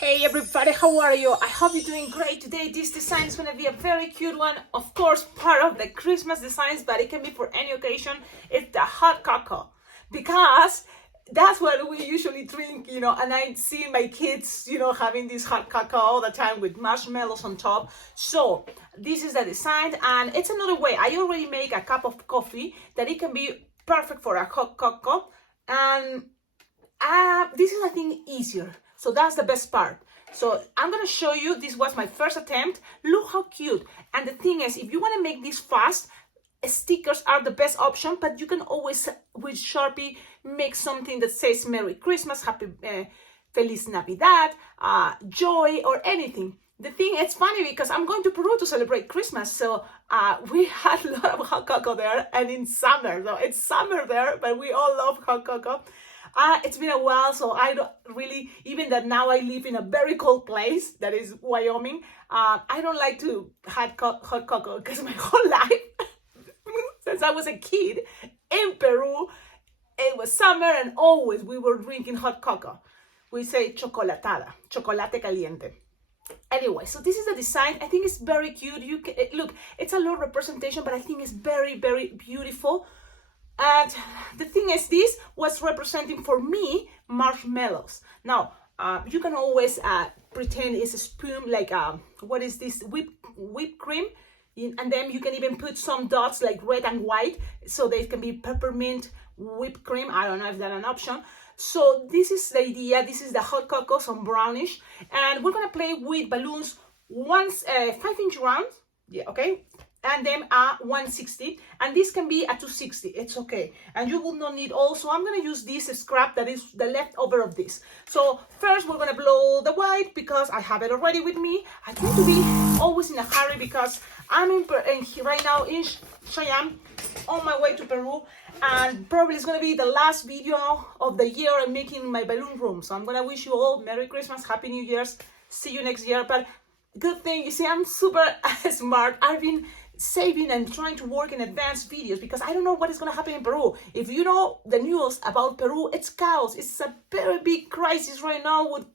Hey everybody, how are you? I hope you're doing great today. This design is going to be a very cute one. Of course, part of the Christmas designs, but it can be for any occasion. It's the hot cocoa. Because that's what we usually drink, and I see my kids, having this hot cocoa all the time with marshmallows on top. So this is the design, and it's another way. I already make a cup of coffee that it can be perfect for a hot cocoa. And this is, I think, easier. So that's the best part. So I'm going to show you, this was my first attempt. Look how cute. And the thing is, if you want to make this fast, stickers are the best option, but you can always, with Sharpie, make something that says Merry Christmas, Happy Feliz Navidad, Joy, or anything. The thing, it's funny because I'm going to Peru to celebrate Christmas. So we had a lot of hot cocoa there, and in summer. So it's summer there, but we all love hot cocoa. It's been a while, so I don't really, even that now I live in a very cold place, that is Wyoming, I don't like to have hot cocoa because my whole life, since I was a kid in Peru, it was summer and always we were drinking hot cocoa. We say chocolatada, chocolate caliente. Anyway, so this is the design. I think it's very cute. You can, look, it's a low representation, but I think it's very, very beautiful. And the thing is, this was representing for me marshmallows. Now, you can always pretend it's a spoon, like what is this, whipped cream, and then you can even put some dots like red and white, so they can be peppermint whipped cream. I don't know if that's an option. So this is the idea. This is the hot cocoa, some brownish, and we're gonna play with balloons. Once 5-inch round, yeah, okay. And then 160, and this can be a 260. It's okay, and you will not need also. I'm gonna use this scrap that is the leftover of this. So first we're gonna blow the white because I have it already with me. I tend to be always in a hurry because I'm right now in Cheyenne, on my way to Peru, and probably it's gonna be the last video of the year I'm making my balloon room. So I'm gonna wish you all Merry Christmas, Happy New Year's, see you next year. But good thing, you see, I'm super smart. I've been saving and trying to work in advanced videos because I don't know what is going to happen in Peru. If you know the news about Peru, it's chaos. It's a very big crisis right now with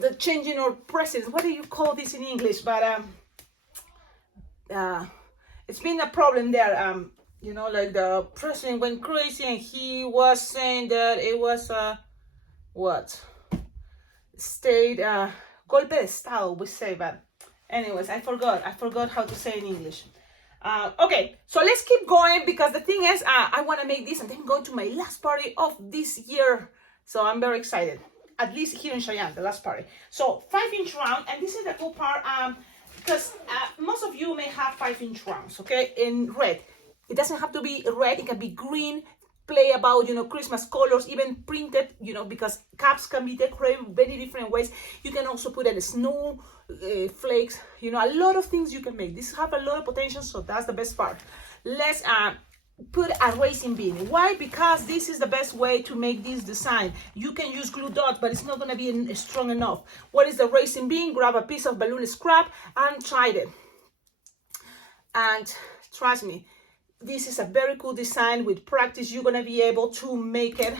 the changing of president. What do you call this in English? But it's been a problem there. Like the president went crazy and he was saying that it was state golpe de estado, we say, but anyways, I forgot how to say in English. Okay, so let's keep going because the thing is, I want to make this and then go to my last party of this year. So I'm very excited, at least here in Cheyenne, the last party. So 5-inch round, and this is the cool part, because most of you may have 5-inch rounds, okay, in red. It doesn't have to be red, it can be green. Play about, Christmas colors, even printed, because cups can be decorated very different ways. You can also put in snow flakes, a lot of things you can make. This have a lot of potential, so that's the best part. Let's put a racing bean. Why? Because this is the best way to make this design. You can use glue dots, but it's not going to be strong enough. What is the racing bean? Grab a piece of balloon scrap and try it. And trust me, this is a very cool design. With practice, you're going to be able to make it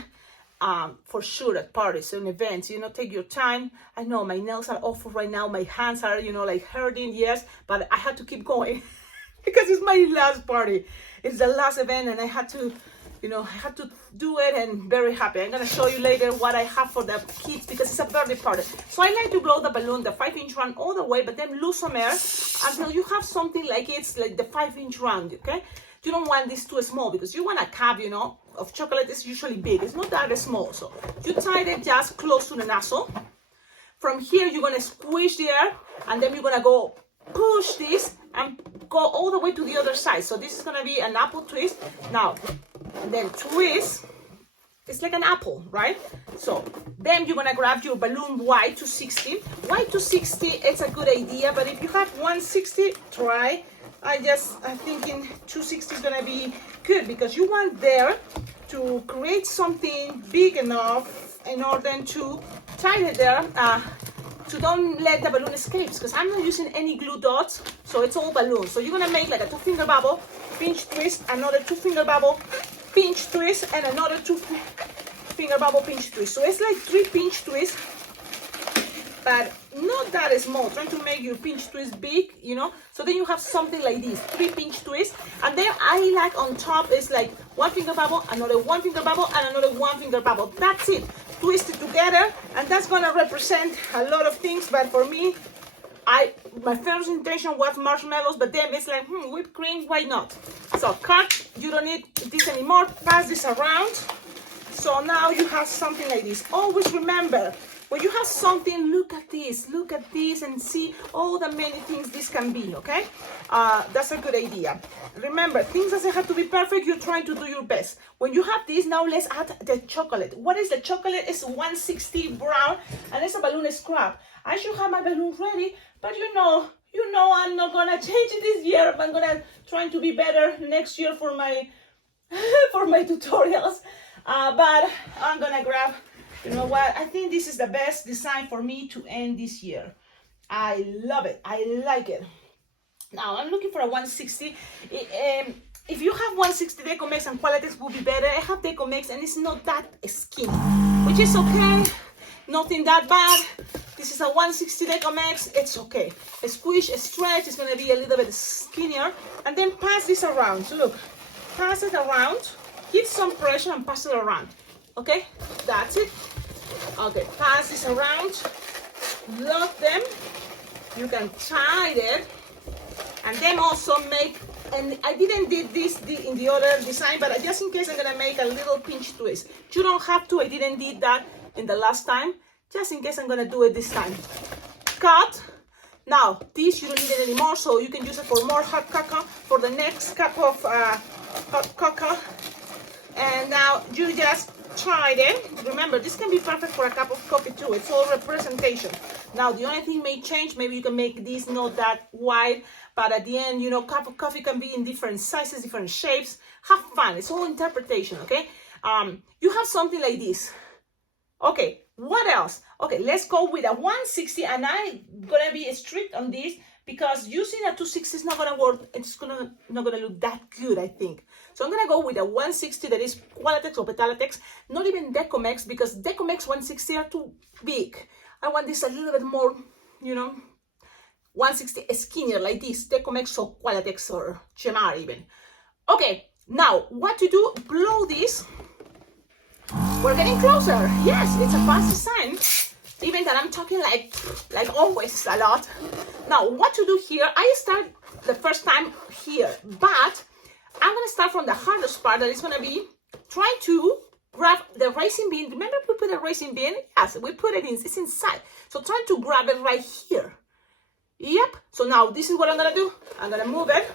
for sure at parties and events. Take your time. I know my nails are awful right now. My hands are, like hurting, yes, but I had to keep going because it's my last party. It's the last event and I had to, do it, and very happy. I'm going to show you later what I have for the kids because it's a birthday party. So I like to blow the balloon, the 5-inch round all the way, but then lose some air until you have something like it's like the 5-inch round, okay? You don't want this too small because you want a cup, of chocolate is usually big. It's not that small. So you tie it just close to the nozzle. From here, you're going to squish the air, and then you're going to go push this and go all the way to the other side. So this is going to be an apple twist. Now, then twist. It's like an apple, right? So then you're going to grab your balloon white 260. White 260, it's a good idea. But if you have 160, try. I'm thinking 260 is gonna be good because you want there to create something big enough in order to tie it there, to don't let the balloon escape, because I'm not using any glue dots, so it's all balloons. So you're gonna make like a 2-finger bubble, pinch twist, another 2-finger bubble, pinch twist, and another 2-finger bubble, pinch twist. So it's like 3 pinch twists but not that small. Trying to make your pinch twist big, you know. So then you have something like this, 3 pinch twists, and then I like on top is like 1 finger bubble, another 1 finger bubble, and another 1 finger bubble. That's it. Twist it together, and that's gonna represent a lot of things. But for me, my first intention was marshmallows, but then it's like whipped cream. Why not? So cut. You don't need this anymore. Pass this around. So now you have something like this. Always remember, when you have something, look at this, and see all the many things this can be, okay? That's a good idea. Remember, things doesn't have to be perfect. You're trying to do your best. When you have this, now let's add the chocolate. What is the chocolate? It's 160 brown, and it's a balloon scrap. I should have my balloon ready, but you know, I'm not gonna change it this year. I'm gonna try to be better next year for my for my tutorials. But I'm gonna grab, you know what, I think this is the best design for me to end this year. I love it. I like it. Now I'm looking for a 160. If you have 160 Decomex and Qualatex will be better. I have Decomex and it's not that skinny, which is okay. Nothing that bad. This is a 160 Decomex. It's okay. A squish, a stretch. It's gonna be a little bit skinnier. And then pass this around. So look, pass it around. Give some pressure and pass it around. Okay, that's it. Okay, pass this around. Lock them. You can tie it. And then also make, and I didn't did this in the other design, but just in case I'm gonna make a little pinch twist. You don't have to, I didn't did that in the last time. Just in case I'm gonna do it this time. Cut. Now, this you don't need it anymore, so you can use it for more hot cocoa, for the next cup of hot cocoa. And now you just tried it. Remember, this can be perfect for a cup of coffee too. It's all representation. Now, the only thing may change, maybe you can make this not that wide, but at the end, you know, cup of coffee can be in different sizes, different shapes. Have fun. It's all interpretation, okay? You have something like this. Okay, what else? Okay, let's go with a 160, and I'm gonna be strict on this because using a 260 is not gonna work. It's not gonna look that good, I think. So I'm gonna go with a 160 that is Qualatex or Petalatex, not even Decomex, because Decomex 160 are too big. I want this a little bit more, you know, 160 skinnier like this, Decomex or Qualatex or Chemar even. Okay, now what to do? Blow this. We're getting closer. Yes, it's a fast design. Even that I'm talking like always a lot. Now, what to do here? I start the first time here, but I'm gonna start from the hardest part. That is gonna be trying to grab the racing bean. Remember we put a racing bean? Yes, we put it in. It's inside. So trying to grab it right here. Yep. So now this is what I'm gonna do. I'm gonna move it.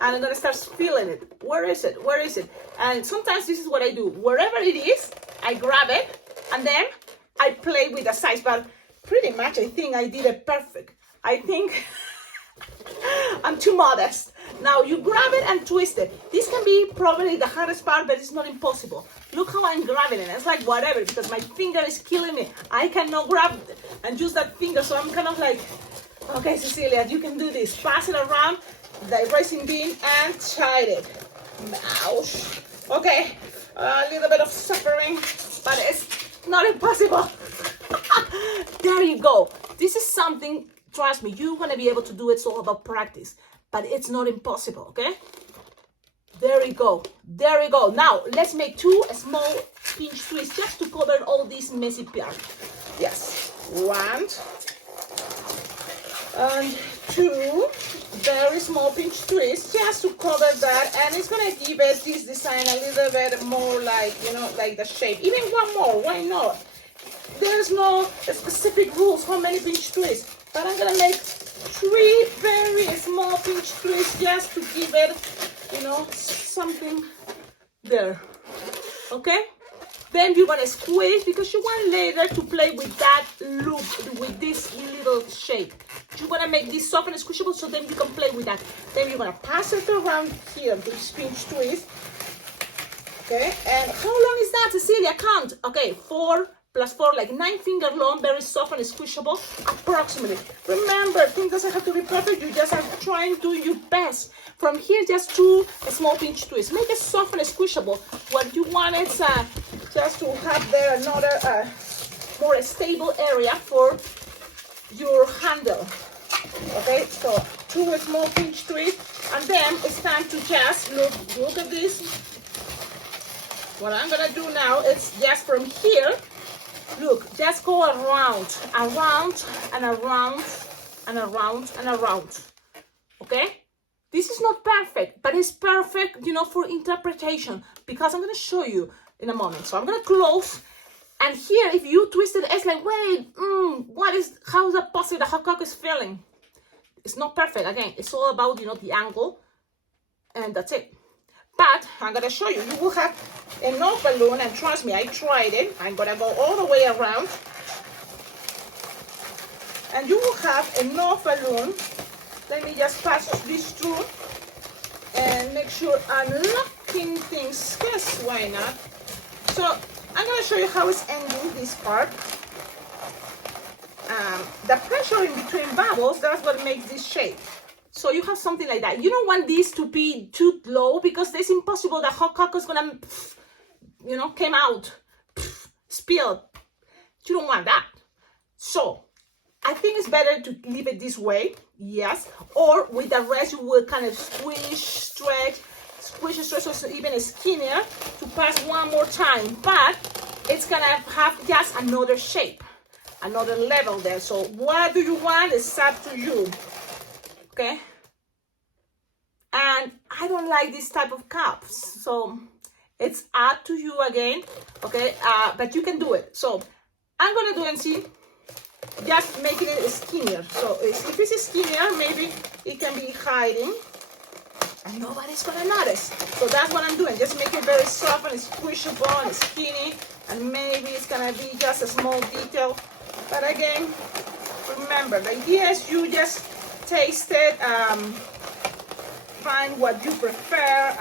And I'm gonna start feeling it. Where is it? Where is it? And sometimes this is what I do. Wherever it is, I grab it and then I play with the size. But pretty much I think I did it perfect. I think I'm too modest. Now you grab it and twist it. This can be probably the hardest part, but it's not impossible. Look how I'm grabbing it. It's like whatever, because my finger is killing me. I cannot grab it and use that finger. So I'm kind of like, okay, Cecilia, you can do this. Pass it around the racing bean and chide it. Ouch. Okay, a little bit of suffering, but it's not impossible. There you go. This is something, trust me, you're gonna be able to do it. It's all about practice, but it's not impossible, okay? There you go. There you go. Now, let's make 2 small pinch twists just to cover all this messy part. Yes. 1 and 2. Very small pinch twist just to cover that, and it's gonna give it this design a little bit more like, you know, like the shape. Even one more, why not? There's no specific rules how many pinch twists, but I'm gonna make 3 very small pinch twists just to give it, you know, something there. Okay? Then you're gonna squish because you want later to play with that loop, with this little shape. You're gonna make this soft and squishable, so then you can play with that. Then you're gonna pass it around here, this pinch twist. Okay, and how long is that, Cecilia? Count. Okay, 4 plus 4, like 9 finger long, very soft and squishable, approximately. Remember, things doesn't have to be perfect. You just are trying to do your best. From here, just 2 small pinch twists. Make it soft and squishable. What you want is just to have there another more stable area for your handle. Okay, so 2 small pinch twists, and then it's time to just look at this. What I'm gonna do now is just from here, look, just go around and around and around and around. Okay, this is not perfect, but it's perfect, you know, for interpretation, because I'm gonna show you in a moment. So I'm gonna close, and here if you twist it, it's like, wait, how is that possible? The hot cock is feeling. It's not perfect. Again, it's all about, you know, the angle, and that's it. But I'm gonna show you. You will have enough balloon, and trust me, I tried it. I'm gonna go all the way around, and you will have enough balloon. Let me just pass this through and make sure I'm locking things, because why not? So I'm gonna show you how it's ending this part. The pressure in between bubbles, that's what makes this shape. So you have something like that. You don't want this to be too low, because it's impossible. The hot cocoa is gonna, you know, came out, spilled. You don't want that. So I think it's better to leave it this way, yes. Or with the rest, you will kind of stretch, so it's even skinnier to pass one more time. But it's gonna have just another shape, another level there. So what do you want? It's up to you. Okay, and I don't like this type of cups, so it's up to you again. Okay, but you can do it. So I'm gonna do and see, just making it skinnier. So if it's skinnier, maybe it can be hiding and nobody's gonna notice. So that's what I'm doing, just make it very soft and squishable and skinny, and maybe it's gonna be just a small detail. But again, remember, the idea is you just taste it, find what you prefer.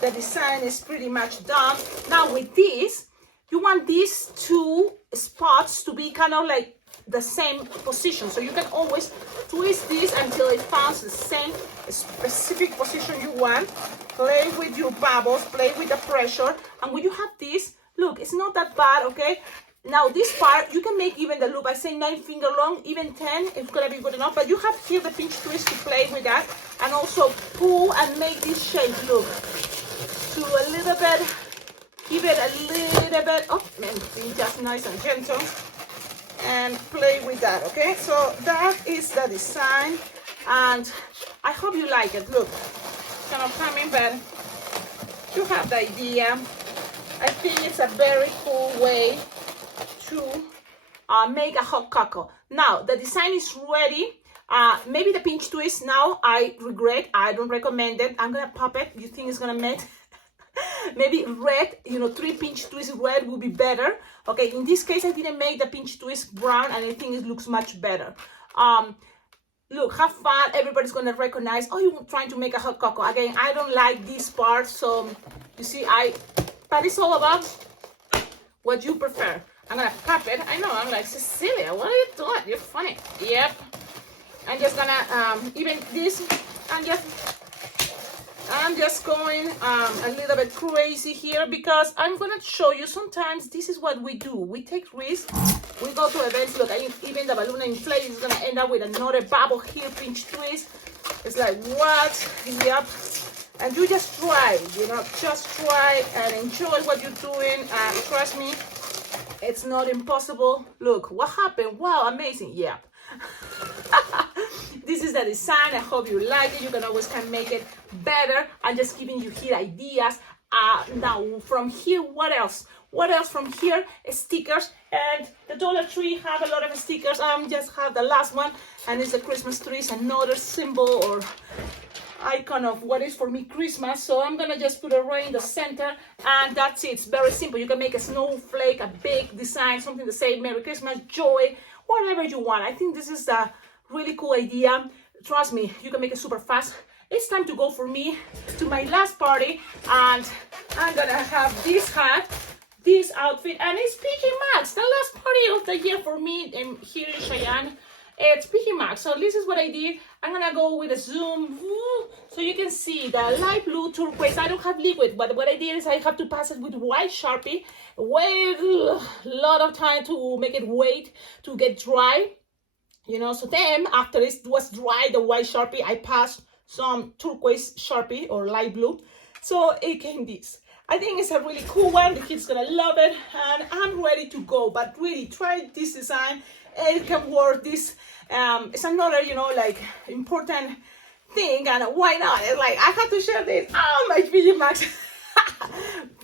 The design is pretty much done. Now with this, you want these two spots to be kind of like the same position, so you can always twist this until it finds the same specific position you want. Play with your bubbles, play with the pressure, and when you have this, look, it's not that bad. Okay, now this part, you can make even the loop. I say 9 finger long, even 10, it's gonna be good enough. But you have here the pinch twist to play with that, and also pull and make this shape, look, to a little bit, give it a little bit, and just nice and gentle, and play with that. Okay, so that is the design, and I hope you like it. Look, kind of coming, but you have the idea. I think it's a very cool way to make a hot cocoa. Now the design is ready. Maybe the pinch twist, now I regret, I don't recommend it. I'm gonna pop it. You think it's gonna make maybe red, you know, 3 pinch twists red would be better. Okay, in this case I didn't make the pinch twist brown, and I think it looks much better. Look, have fun. Everybody's gonna recognize, oh, you're trying to make a hot cocoa. Again, I don't like this part, so you see, but it's all about what you prefer. I'm gonna pop it. I know, I'm like, Cecilia, what are you doing? You're funny. Yep. I'm just gonna even this, I'm just going a little bit crazy here, because I'm gonna show you sometimes this is what we do. We take risks. We go to events. Look, even the balloon inflate is gonna end up with another bubble here, pinch twist. It's like, what? Yep. And you just try, you know, just try and enjoy what you're doing. Trust me, it's not impossible. Look, what happened? Wow, amazing. Yeah. This is the design. I hope you like it. You can always make it better. I'm just giving you here ideas. Now from here, what else? What else from here? Stickers. And the Dollar Tree have a lot of stickers. Just have the last one, and it's a Christmas tree. It's another symbol or icon of what is for me Christmas. So I'm gonna just put it right in the center, and that's it. It's very simple. You can make a snowflake, a big design, something to say Merry Christmas, joy, whatever you want. I think this is a really cool idea. Trust me, you can make it super fast. It's time to go for me to my last party, and I'm gonna have this hat, this outfit, and it's PG Max, the last party of the year for me here in Cheyenne. It's PG Max. So this is what I did. I'm gonna go with a zoom so you can see the light blue turquoise. I don't have liquid, but what I did is I have to pass it with white Sharpie. Wait a lot of time to make it wait to get dry. So then after it was dry, the white Sharpie, I passed some turquoise Sharpie or light blue. So it came this. I think it's a really cool one. The kids gonna love it, and I'm ready to go. But really, try this design. It can work. This it's another, like important thing, and why not? It's like I have to share this. Oh my PG Max.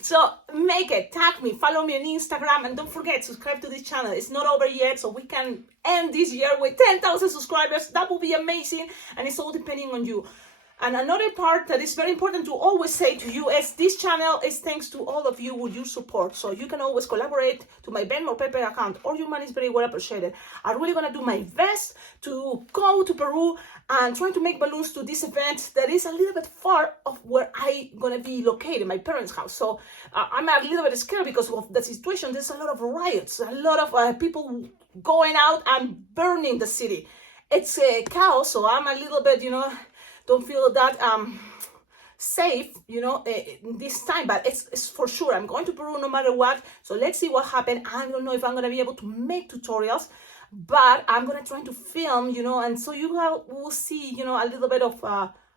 So make it, tag me, follow me on Instagram, and don't forget, subscribe to this channel. It's not over yet, so we can end this year with 10,000 subscribers. That would be amazing, and it's all depending on you. And another part that is very important to always say to you is this channel is thanks to all of you with your support. So you can always collaborate to my Venmo PayPal account. All your money is very well appreciated. I'm really going to do my best to go to Peru and try to make balloons to this event that is a little bit far of where I'm going to be located, my parents' house. So I'm a little bit scared because of the situation. There's a lot of riots, a lot of people going out and burning the city. It's a chaos, so I'm a little bit, don't feel that safe, this time, but it's for sure. I'm going to Peru no matter what. So let's see what happens. I don't know if I'm going to be able to make tutorials, but I'm going to try to film, and so you will see, a little bit of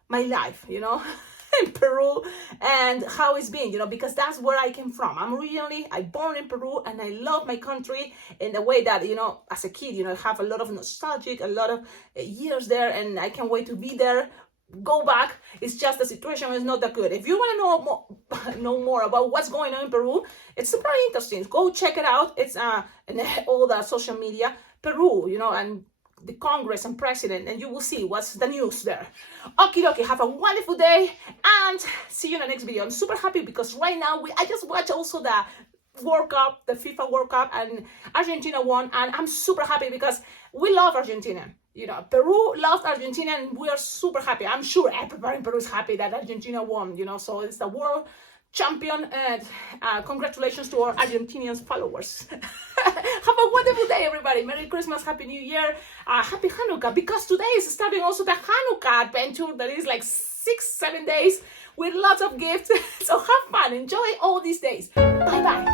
my life, in Peru and how it's been, because that's where I came from. I born in Peru, and I love my country in the way that, as a kid, I have a lot of nostalgic, a lot of years there, and I can't wait to be there. Go back. It's just the situation is not that good. If you want to know more about what's going on in Peru, it's very interesting. Go check it out. It's in all the social media, Peru, and the Congress and president, and you will see what's the news there. Okie dokie, have a wonderful day, and see you in the next video. I'm super happy because right now I just watched also the World Cup, the FIFA World Cup, and Argentina won, and I'm super happy because we love Argentina. Peru loves Argentina, and we are super happy. I'm sure everybody in Peru is happy that Argentina won, so it's the world champion, and congratulations to our Argentinian followers. Have a wonderful day, everybody. Merry Christmas, Happy New Year, Happy Hanukkah, because today is starting also the Hanukkah adventure that is like 6-7 days with lots of gifts. So have fun, enjoy all these days. Bye-bye.